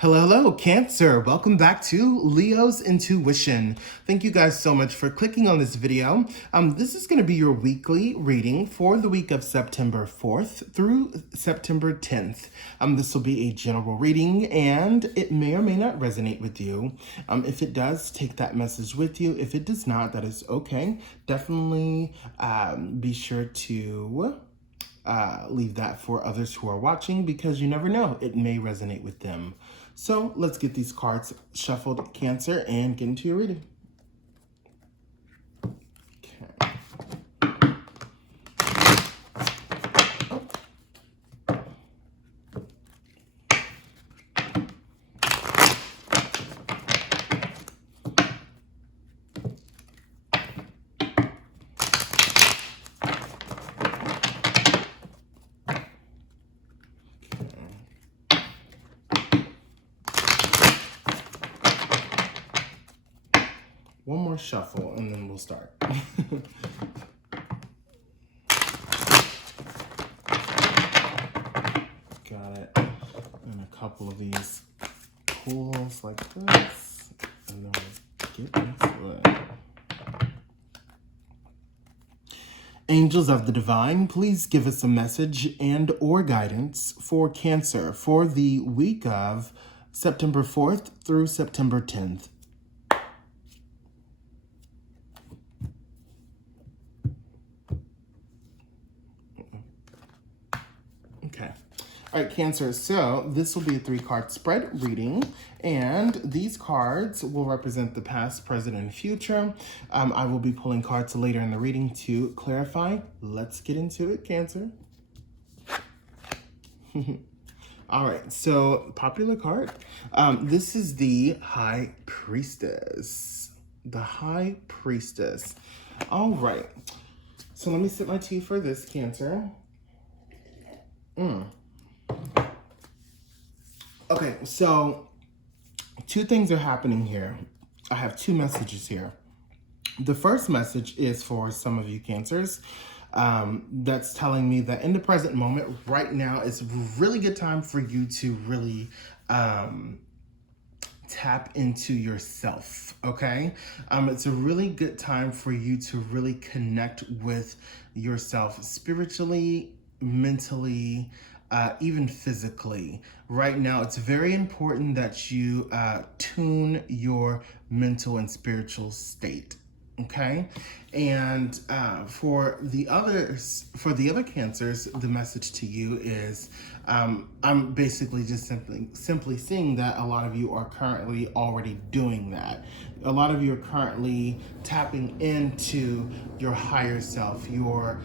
Hello, hello, Cancer. Welcome back to Leo's Intuition. Thank you guys so much for clicking on this video. This is going to be your weekly reading for the week of September 4th through September 10th. This will be a general reading and it may or may not resonate with you. If it does, take that message with you. If it does not, that is okay. Definitely be sure to leave that for others who are watching because you never know, it may resonate with them. So let's get these cards shuffled, Cancer, and get into your reading. Okay. One more shuffle and then we'll start. Got it. And a couple of these pulls like this. And then we'll get into it. Angels of the Divine, please give us a message and or guidance for Cancer for the week of September 4th through September 10th. Okay. All right, Cancer, so this will be a 3-card spread reading, and these cards will represent the past, present, and future. I will be pulling cards later in the reading to clarify. Let's get into it, Cancer. All right, so popular card. This is the High Priestess. The High Priestess. All right, so let me sip my tea for this, Cancer. Okay, so 2 things are happening here. I have 2 messages here. The first message is for some of you Cancers. That's telling me that in the present moment, right now, is a really good time for you to really tap into yourself, okay? It's a really good time for you to really connect with yourself spiritually, mentally, even physically. Right now, it's very important that you tune your mental and spiritual state. Okay, and for the other Cancers, the message to you is I'm basically just simply seeing that a lot of you are currently already doing that. A lot of you are currently tapping into your higher self, your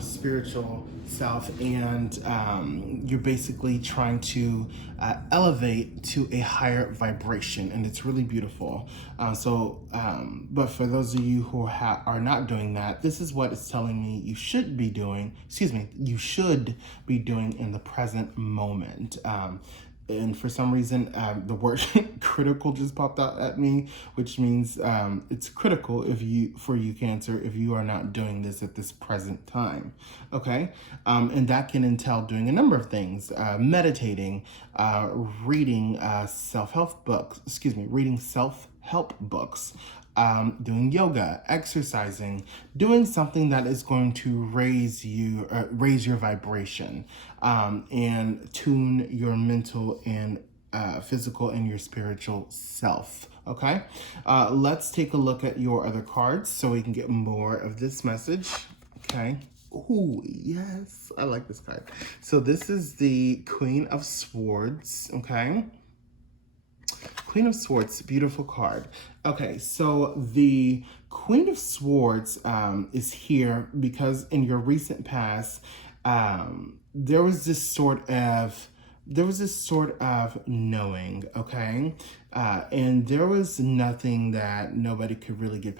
spiritual self, and you're basically trying to elevate to a higher vibration, and it's really beautiful. But for those of you who are not doing that, this is what it's telling me you should be doing. You should be doing in the present moment. And for some reason, the word critical just popped out at me, which means it's critical for you Cancer, if you are not doing this at this present time, okay? And that can entail doing a number of things: meditating, reading self-help books, doing yoga, exercising, doing something that is going to raise your vibration, and tune your mental and physical and your spiritual self. Okay, let's take a look at your other cards so we can get more of this message. Okay. Oh, yes, I like this card. So this is the Queen of Swords. Okay. Queen of Swords, beautiful card. Okay, so the Queen of Swords is here because in your recent past, there was this sort of knowing, okay? And there was nothing that nobody could really get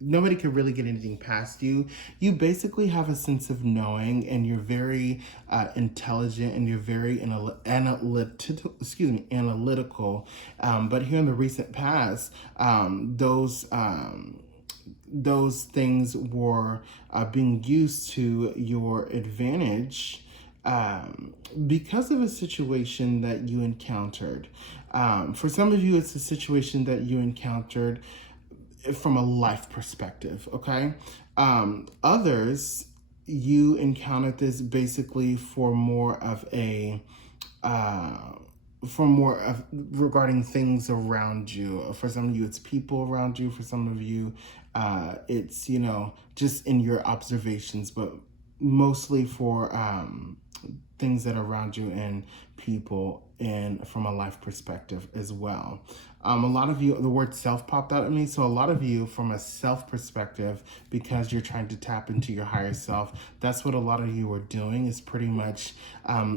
nobody could really get anything past you. You basically have a sense of knowing, and you're very intelligent, and you're very analytical. But here in the recent past, those things were being used to your advantage. because of a situation that you encountered. For some of you, it's a situation that you encountered from a life perspective, okay? Others, you encountered this basically for more of a, for more of regarding things around you. For some of you, it's people around you. For some of you, it's, you know, just in your observations, but mostly for things that are around you and people, and from a life perspective as well. A lot of you, the word self popped out at me. So a lot of you, from a self perspective, because you're trying to tap into your higher self, that's what a lot of you are doing, is pretty much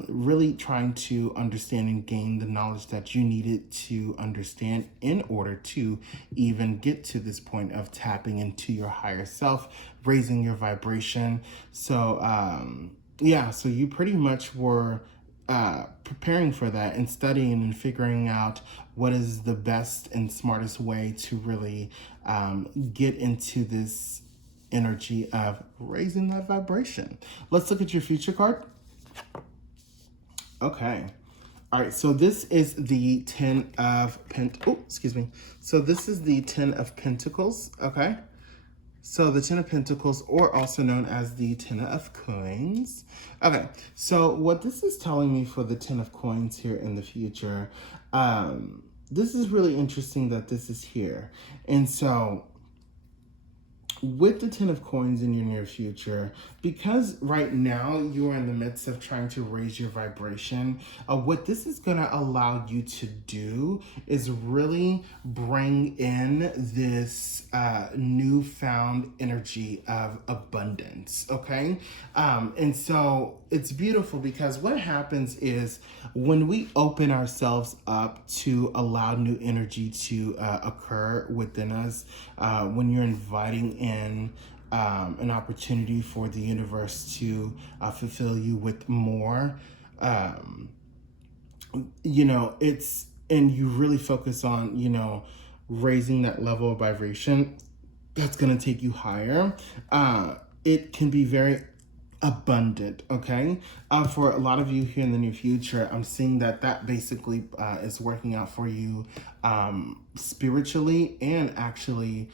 really trying to understand and gain the knowledge that you needed to understand in order to even get to this point of tapping into your higher self, raising your vibration. So, yeah, so you pretty much were preparing for that and studying and figuring out what is the best and smartest way to really get into this energy of raising that vibration. Let's look at your future card. Okay. All right, so this is the 10 of So this is the 10 of Pentacles, okay? So the 10 of Pentacles, or also known as the 10 of Coins. Okay, so what this is telling me for the 10 of Coins here in the future, this is really interesting that this is here. And so with the 10 of Coins in your near future, because right now you are in the midst of trying to raise your vibration, what this is going to allow you to do is really bring in this newfound energy of abundance, okay? And so it's beautiful, because what happens is when we open ourselves up to allow new energy to occur within us, when you're inviting in an opportunity for the universe to fulfill you with more, you know, and you really focus on, you know, raising that level of vibration that's going to take you higher. It can be very abundant, okay? For a lot of you here in the near future, I'm seeing that basically is working out for you spiritually and actually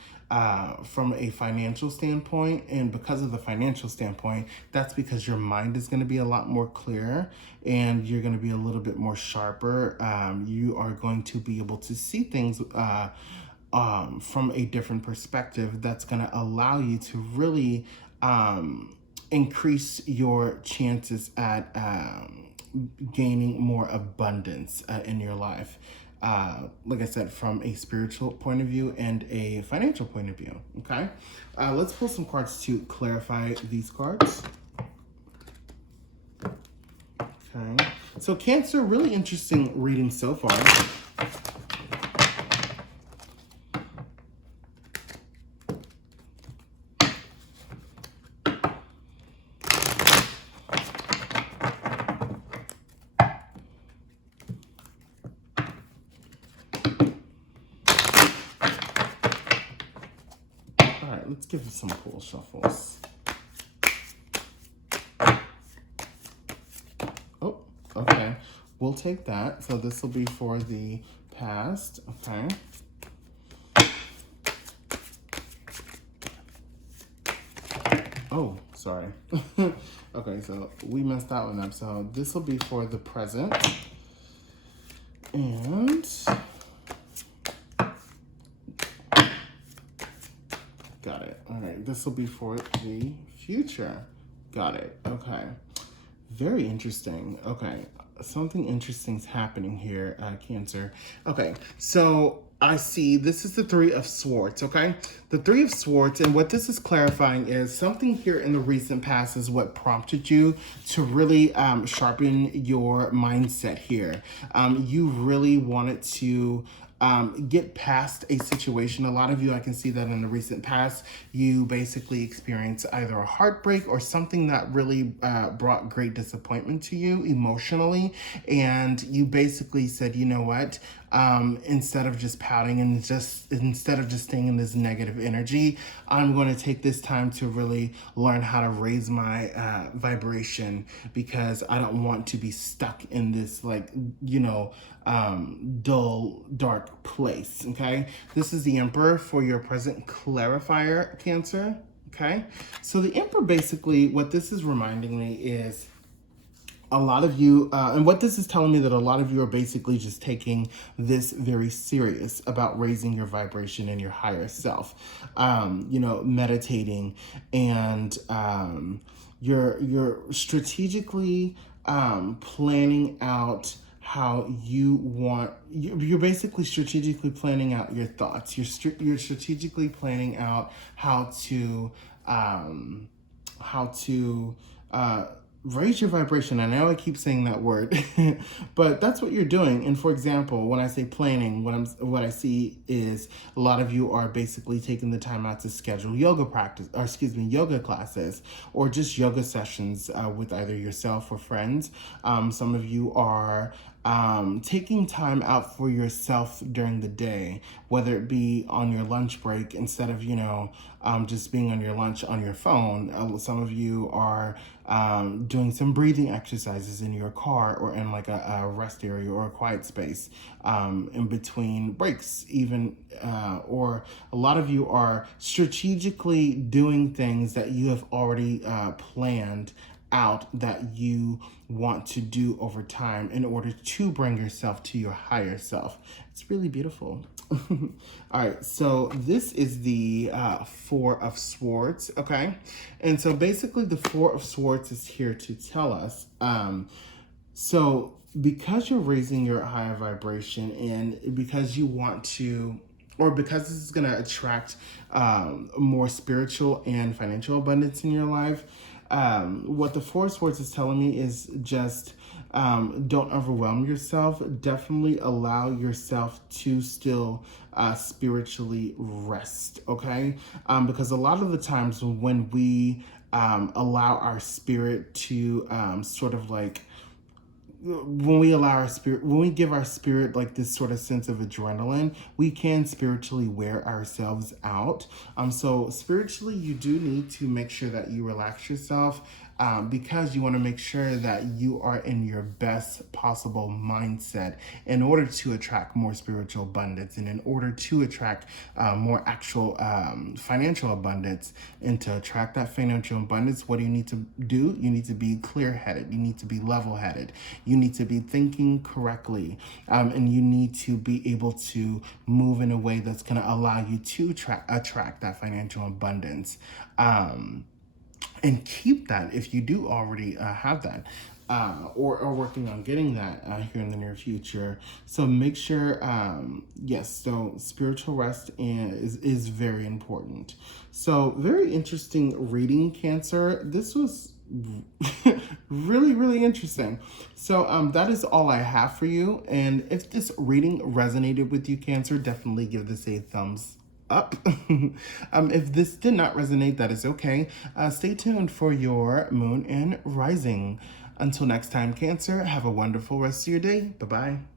from a financial standpoint. And because of the financial standpoint, that's because your mind is going to be a lot more clear and you're going to be a little bit more sharper. You are going to be able to see things from a different perspective that's going to allow you to really increase your chances at gaining more abundance in your life. Like I said, from a spiritual point of view and a financial point of view, okay? Let's pull some cards to clarify these cards. Okay, so Cancer, really interesting reading so far. Let's give it some cool shuffles. Oh, okay. We'll take that. So this will be for the past. Okay. Oh, sorry. Okay, so we messed that one up. So this will be for the present. And got it. All right, this will be for the future. Got it. Okay. Very interesting. Okay, something interesting is happening here, Cancer. Okay, so I see this is the Three of Swords, okay? The Three of Swords, and what this is clarifying is something here in the recent past is what prompted you to really sharpen your mindset here. You really wanted to get past a situation. A lot of you, I can see that in the recent past, you basically experienced either a heartbreak or something that really brought great disappointment to you emotionally. And you basically said, you know what, instead of just pouting and instead of just staying in this negative energy, I'm going to take this time to really learn how to raise my vibration, because I don't want to be stuck in this, like, dull, dark place. Okay, this is the Emperor for your present clarifier, Cancer. Okay, so the Emperor, basically what this is reminding me is a lot of you, and what this is telling me, that a lot of you are basically just taking this very serious about raising your vibration in your higher self, meditating, and you're strategically planning out how you want. You're basically strategically planning out your thoughts. You're strategically planning out how to raise your vibration. I know I keep saying that word, but that's what you're doing. And for example, when I say planning, what I see is a lot of you are basically taking the time out to schedule yoga classes, or just yoga sessions with either yourself or friends. Some of you are taking time out for yourself during the day, whether it be on your lunch break, instead of, just being on your lunch on your phone. Some of you are doing some breathing exercises in your car, or in like a rest area or a quiet space in between breaks, even, or a lot of you are strategically doing things that you have already planned out, that you want to do over time in order to bring yourself to your higher self. It's really beautiful. All right, so this is the Four of Swords, okay? And so basically the Four of Swords is here to tell us, so because you're raising your higher vibration, and because you want to, or because this is going to attract more spiritual and financial abundance in your life, what the Four of Swords is telling me is just don't overwhelm yourself. Definitely allow yourself to still spiritually rest, okay? Because a lot of the times when we allow our spirit to sort of like, when we give our spirit like this sort of sense of adrenaline, we can spiritually wear ourselves out. So spiritually, you do need to make sure that you relax yourself, because you want to make sure that you are in your best possible mindset in order to attract more spiritual abundance, and in order to attract more actual financial abundance. And to attract that financial abundance, what do you need to do? You need to be clear-headed. You need to be level-headed. You need to be thinking correctly, and you need to be able to move in a way that's going to allow you to attract that financial abundance. And keep that if you do already have that, or are working on getting that here in the near future. So make sure, yes, so spiritual rest is very important. So very interesting reading, Cancer. This was really, really interesting. So that is all I have for you. And if this reading resonated with you, Cancer, definitely give this a thumbs up. If this did not resonate, that is okay. Stay tuned for your moon and rising. Until next time, Cancer, have a wonderful rest of your day. Bye-bye.